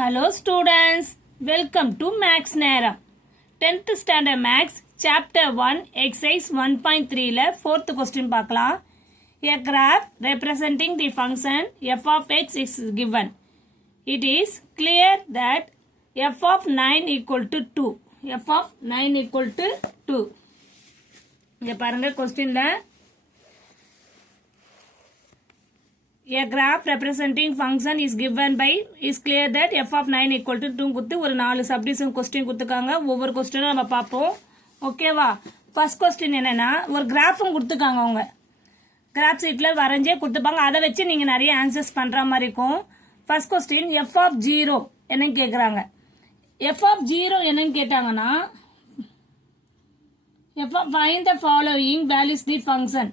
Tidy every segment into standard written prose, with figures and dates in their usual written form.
Hello students, welcome to Max Nera. 10th standard Max chapter 1 exercise 1.3 ல 4th question பார்க்கலாம். A graph representing the function f of x is given. It is clear that f of 9 equal to 2. f of 9 equal to 2. இங்க பாருங்க questionல A graph representing function is given by is clear that f of 9 equal to 2 குத்து ஒரு 4 subdivision question குத்துக்காங்க. ஒவ்வொரு கொஸ்டினும் நம்ம பார்ப்போம். ஓகேவா? First question என்னன்னா ஒரு கிராஃபும் கொடுத்துக்காங்க. அவங்க கிராஃப் ஷீட்ல வரைஞ்சே கொடுத்துப்பாங்க. அதை வச்சு நீங்க நிறைய ஆன்சர்ஸ் பண்ற மாதிரி இருக்கும். ஃபர்ஸ்ட் கொஸ்டின் f of 0 என்னன்னு கேக்குறாங்க. f of 0 என்னன்னு கேட்டாங்கன்னா find the following values the function.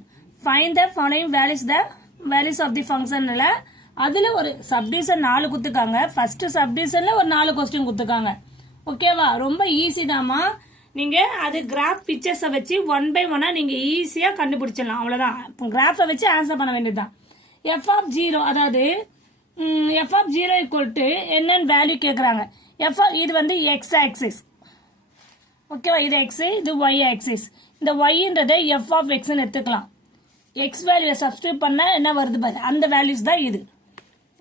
Find the following values of the function. அதுல ஒரு சப்டிவிஷன் 4 குத்துக்காங்க. ஃபர்ஸ்ட் சப்டிவிஷன்ல ஒரு 4 கொஸ்டின் குத்துக்காங்க. ஓகேவா? ரொம்ப ஈஸி தாமா. நீங்க அது கிராஃப் பிக்சர்ஸை வச்சு 1 by 1 நீங்க ஈஸியா கண்டுபிடிச்சிடலாம். அவ்வளவுதான். கிராஃபை வச்சு ஆன்சர் பண்ண வேண்டியதுதான். f of 0 அதாவது f of 0 equal to என்னன்னு வேல்யூ கேக்குறாங்க. இது வந்து x ஆக்சிஸ். ஓகேவா? இது x, இது y ஆக்சிஸ். இந்த y-ன்றதை f of x ன்னு எடுத்துக்கலாம். x வேல்யூ சப்ஸ்டிட்யூட் பண்ணா என்ன வருது பாரு, அந்த வேல்யூஸ் தான் இது.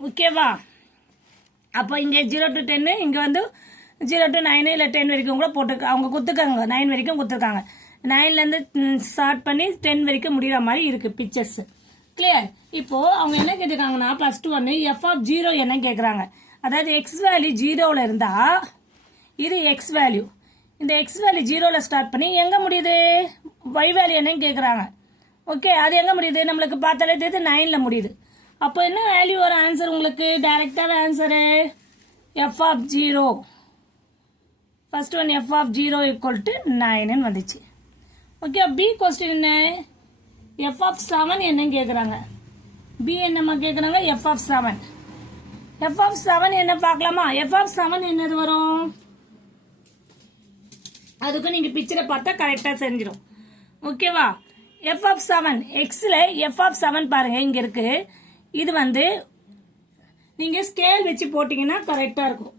ஓகேவா? அப்போ இங்க 0 to 10, இங்க வந்து 0 to 9 இல்ல 10 வரைக்கும் கூட போட்டு அவங்க குத்துக்காங்க. 9 வரைக்கும் குத்துருக்காங்க. 9ல இருந்து ஸ்டார்ட் பண்ணி 10 வரைக்கும் முடியற மாதிரி இருக்கு பிக்சர்ஸ். கிளியர்? இப்போ அவங்க என்ன கேட்டிருக்காங்கன்னா +2 f of 0 என்ன கேக்குறாங்க. அதாவது x வேல்யூ 0ல இருந்தா இது x வேல்யூ. இந்த x வேல்யூ 0ல ஸ்டார்ட் பண்ணி எங்க முடியுது? y வேல்யூ என்னன்னு கேக்குறாங்க. ஓகே, அது எங்க முடியுது? நம்மளுக்கு பார்த்தாலே தெரியுது 9ல முடியுது. அப்போ என்ன வேல்யூ வர ஆன்சர் உங்களுக்கு? டைரக்டான answer f of 0. First one f of 0 equal to 9 ன்னு வந்துச்சு. ஓகே, பி क्वेश्चन என்ன? f of 7 என்னன்னு கேக்குறாங்க. பி என்னமா கேக்குறாங்க? f of 7. f of 7 என்ன பார்க்கலாமா? f of 7 என்னது வரும்? அதுக்கு நீங்க பிக்சரை பார்த்தா கரெக்டா தெரிஞ்சிடும். ஓகேவா? f of 7 xல f of 7 பாருங்க இங்க இருக்கு. இது வந்து நீங்க ஸ்கேல் வச்சு போட்டீங்கன்னா கரெக்டா இருக்கும்.